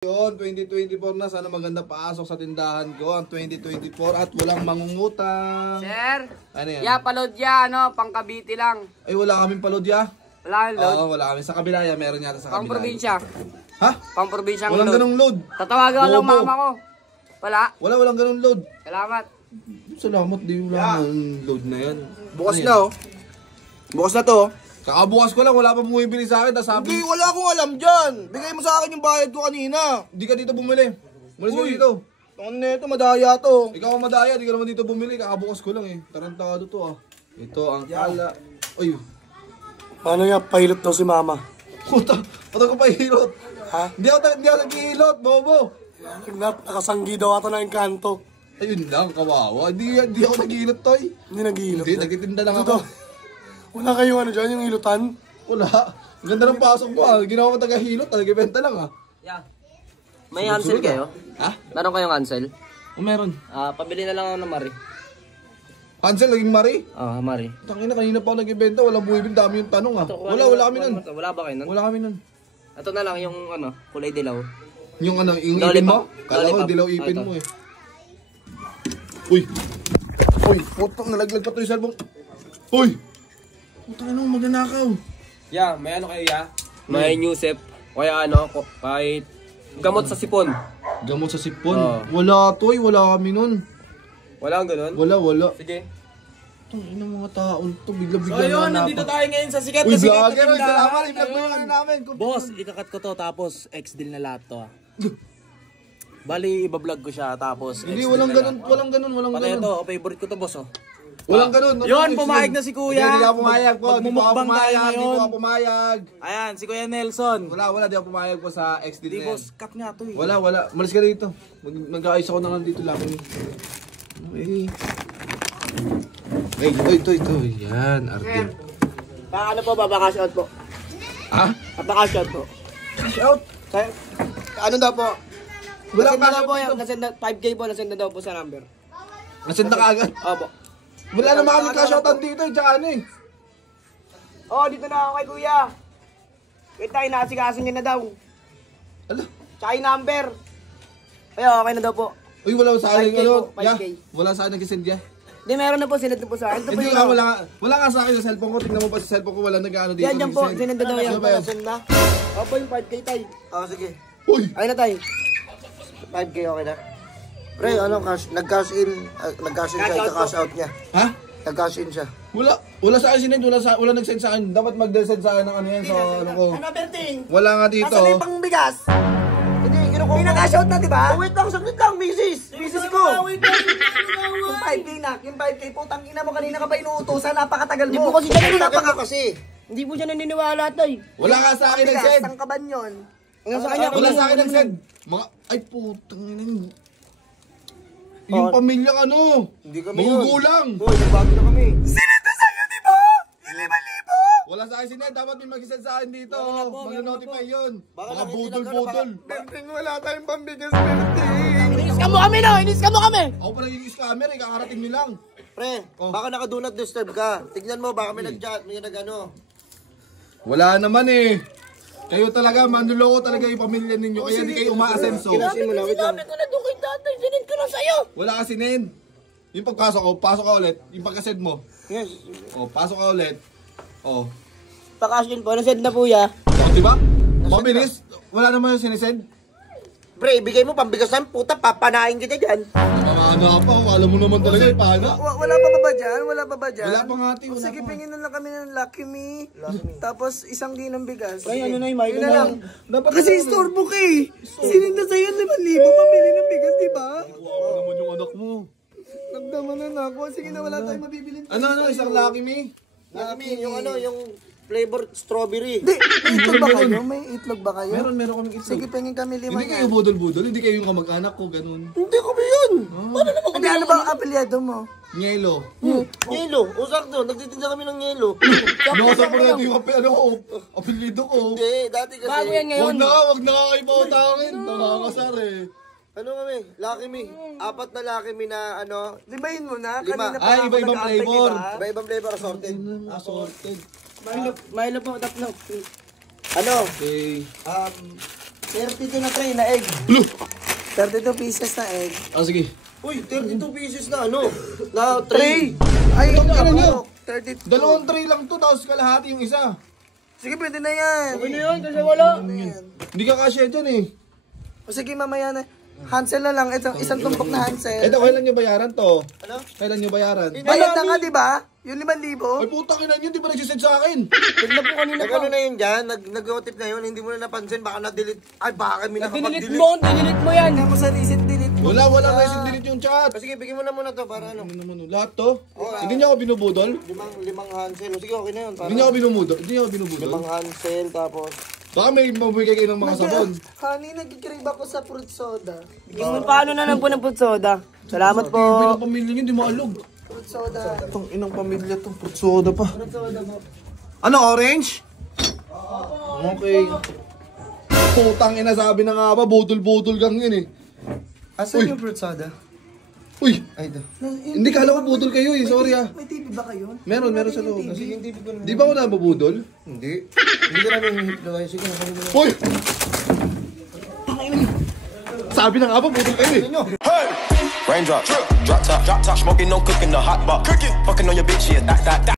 Yun, 2024 na. Sana maganda pasok sa tindahan ko ang 2024 at walang mangungutang. Sir, ano yan? Ya, palodya, ano, pang Cavite lang. Ay, wala kaming palodya. Wala kang load? Oo, wala kami. Sa kabila yan, meron yata sa kabila. Pang probinsya. Ha? Pang probinsya Walang load. ganong load. Tatawagan ko lang Bobo. mama ko. Wala. Walang ganong load. Salamat. Salamat, di wala ng load na yan. Bukas Ano na yan? oh. Bukas na to. Kakabukas ko lang, wala pa bumibili sa akin. Sabi, Hindi, wala akong alam dyan. Bigay mo sa akin yung bayad ko kanina. di ka dito bumili. Malis ka Uy. dito. Ano na ito, madaya to. Ikaw ang madaya, di ka naman dito bumili. Kakabukas ko lang eh. Tarantado to ah. Ito ang kala. Ay, Paano nga, pilot daw si mama? puta. Pato ko pa hilot. Ha? Hindi ako nag-ihilot, bobo. Nakasanggi daw ata ng kanto. Ayun lang, kawawa. Hindi ako nag-ihilot, toy. Hindi nag-iilot. Hindi, nagtitinda lang Ito, ako. wala kayong ano dyan, yung ilutan? Wala. Ang ganda ng pasok ko ah. Ginawa ko taga-hilot, taga-benta lang ah. Ya. May cancel kayo? Ha? Meron kayong cancel? O meron. Pabili na lang ako ng Mari. Hansel, naging Mari. Mari. Tangina, kanina pa ako nag-ibenta. Walang buwibin, dami yung tanong ah. Wala kami nun. Wala ba kayo nun? Wala kami nun. Ito na lang yung ano, kulay dilaw. Yung ano, yung Lollipop. ipin mo? Kala ko, Lollipop. dilaw ipin Ito. mo eh. Uy! Uy! Putang, nalaglag pa to yung cellphone. Uy! Putang, ano, magnanakaw. Ya, may ano kayo ya? May Newsep. Kaya ano, kahit gamot sa sipon. Gamot sa sipon. Oo. Wala to eh, wala kami nun. Wala kang ganun? Wala. Sige. Itong inang mga taon to, bigla-bigla So ayun, na nandito tayo ngayon sa sikat Uy, na sikat na vlogger, uy, tindahan. salamat. I-vlog mo yung ano namin. Boss, ikakat ko to tapos ex-deal na lahat to ah. Bali, ibablog ko siya tapos Hindi, ex-deal walang na ganun, lahat. walang ganun, walang Pati ganun. ito, favorite ko to boss oh. Walang ganun. Yun, pumayag na si Kuya. Hindi ako pumayag po. Hindi po ako Magmumukbang tayo pumayag. Hindi ngayon. po ako pumayag. Ayan, si Kuya Nelson. Wala, di ako pumayag po sa ex-deal Di na yan. boss, cut nga to eh. Wala. Malis ka dito. Mag-aayos ako na nga dito lang. Ito. Yan, Arden. Ano po, babakash out po? Ha? Babakash out po. Cash out? Ano daw po? Wala Nasend na cash daw out po, dito. 5K po, nasend na daw po sa number. Nasend na kaagad. Opo. Wala naman kami cash out dito eh. Tsaka ano eh. Oh, dito na ako kay Kuya. Wait tayo, naasikaso niya na daw. Ala. Tsaka yung number. Ay, okay na daw po. Uy, wala sa akin 5K ano. po, 5K. Wala sa akin nag-send ya. Hindi, meron na po, sinend na po sa akin. Ito po Hindi yung nga, wala nga sa akin sa cellphone ko. Tingnan mo pa sa cellphone ko. Wala nag-ano dito. Yan po, sinend na daw yan. Ano ba yan? Nasend na. Opo, yung 5K tayo. Oh, sige. Uy! Ayun na tayo. 5K okay na. Pre, ano, nag-cash in siya, ika-cash out niya. Ha? Nag-cash in siya. Wala sa akin sinend. Wala nag-send sa akin. Dapat mag-send sa akin ng ano yan. So, ano ko. Another thing. Wala nga dito. Nasaan na yung pangbigas? Hindi, kinukuha. Pinag-cash out na, di ba? Wait lang, saglit lang, misis. Misis ko. Yung 5K na, yung 5K, putang ina mo, kanina ka ba inuutosan? Napakatagal mo. Hindi po kasi siya kasi. Hindi po siya naniniwala, tay. Wala nga sa akin nag-send. Ang kaban yun. Ang sa kanya, Wala sa akin nag-send. Ay putang ina. Yung pamilyang ano. Hindi kami magugulang. Hoy, nagbago na kami. Wala sa akin sinend. Dapat may mag-send sa akin dito. Mag-notify yun. Baka budol-budol. Benting, wala tayong pambigas, Benting. Inis ka mo kami, no? Inis ka mo kami. Ako pa naging scammer eh. Kakarating nyo lang. Pre, baka naka-do not disturb ka. Tignan mo, baka may nag-chat, may nag-ano. Wala naman eh. Kayo talaga, manluloko talaga yung pamilya ninyo. Kaya hindi kayo umaasenso. Kinasin mo na, wait lang. Sinabi ko na doon kay tatay, sinend ko na sa'yo. Wala ka sinend. Yung pagpasok ko, pasok ka ulit. Yung pagkasend mo. Yes. O, pasok ka ulit. O. Pa-cash in po, nasend na po ya. O, diba? Mabilis. Wala naman yung sinisend. Pre, ibigay mo pambigas namin, puta, papanain kita dyan. Paano pa? Alam mo naman talaga eh. Paano? Wala pa ba dyan? Wala pa ba dyan? Wala pa nga ati. Wala Sige, pa. pingin na lang kami ng Lucky Me. Tapos isang ginang bigas. Ay, ano na yung mic Yun na mo? lang. Kasi istorbo ka eh. Sininda sa'yo 5,000 pamili ng bigas, di ba? Wow naman yung anak mo. Nagdaman na ako. Sige na, wala tayong mabibilin. Ano, isang Lucky Me? Lucky, yung ano, yung flavor strawberry. Di, may itlog ba kayo? May itlog ba kayo? Meron kaming itlog. Sige, pingin kami 5 Hindi kayo yan. budol-budol. Hindi kayo yung kamag-anak ko. Ganun. Hindi kami yun. Paano naman Hindi, ano ba ang apelyado mo? Nyelo. Yelo, usak doon, nagtitinda kami ng yelo. Nakasap mo natin yung apelido ko. Hindi, dati kasi. Bago yan ngayon. Wag na kayo pautangin. Nakakasar eh. Ano kami? Lucky Me. 4 na Lucky Me na ano. Limahin mo na. 5. Kanina pa Ay, ako iba-ibang nag-aantay, flavor. diba? Iba-ibang flavor assorted. Assorted. Milo po, tatlo. Ano? Okay. 32 na tray na egg. Lo! 32 pieces na egg. Ah, sige. Uy, 32 pieces na ano? Na Tray! 3. Ay, Ito, ano nyo? 32. Dalawang tray lang to, tapos kalahati yung isa. Sige, pwede na yan. Ano yun? Kasi wala. Hindi ka kasya dyan eh. O sige, mamaya na. Hansel na lang. Isang tumpok na Hansel. Eto, kailan nyo bayaran to? Ano? Kailan nyo bayaran? Bayad na nga, di ba? Yung 5,000. Ay, putang ina nyo, di ba nagsisend sa akin? Tignan po kanina pa. Nag-ano na yun dyan? Nag-otip na yun? Hindi mo na napansin? Baka na-delete. Ay, baka kami Dinilit nakapag-delete. mo, dinilit mo yan. Kaya mo sa recent delete mo. Wala na delete yung chat. Sige, bigyan mo na muna to para ano. Ano naman, lahat to? Hindi niya ako binubudol? Limang Hansel. O, sige, okay na yun. Para Hindi niya ako binubudol? Hindi niya ako binubudol? limang Hansel, tapos... Baka may mabigay kayo ng mga sabon. Honey, nag-crave ako sa fruit soda. Paano na lang po ng food soda? Salamat po. Bilang pamilya niyo, hindi maalog. Fruit soda. Itong inang pamilya to, fruit soda pa. Fruit soda mo. Ano, orange? Okay. Putang ina, sabi na nga ba, budol-budol gang yun eh. Asan yung fruit soda? Uy, Ay, ito. hindi kala ko budol kayo eh, sorry ah. May TV ba kayo? Meron sa loob. Sige, hindi ko na... Di ba ako nabubudol? Hindi. Hindi ko namin hit na kayo. Sige, nakalin mo na. Uy! Sabi na nga ba, budol kayo eh. Raindrop, drop top, smoking, no cooking, the hot box. Fucking on your bitch, yeah, that.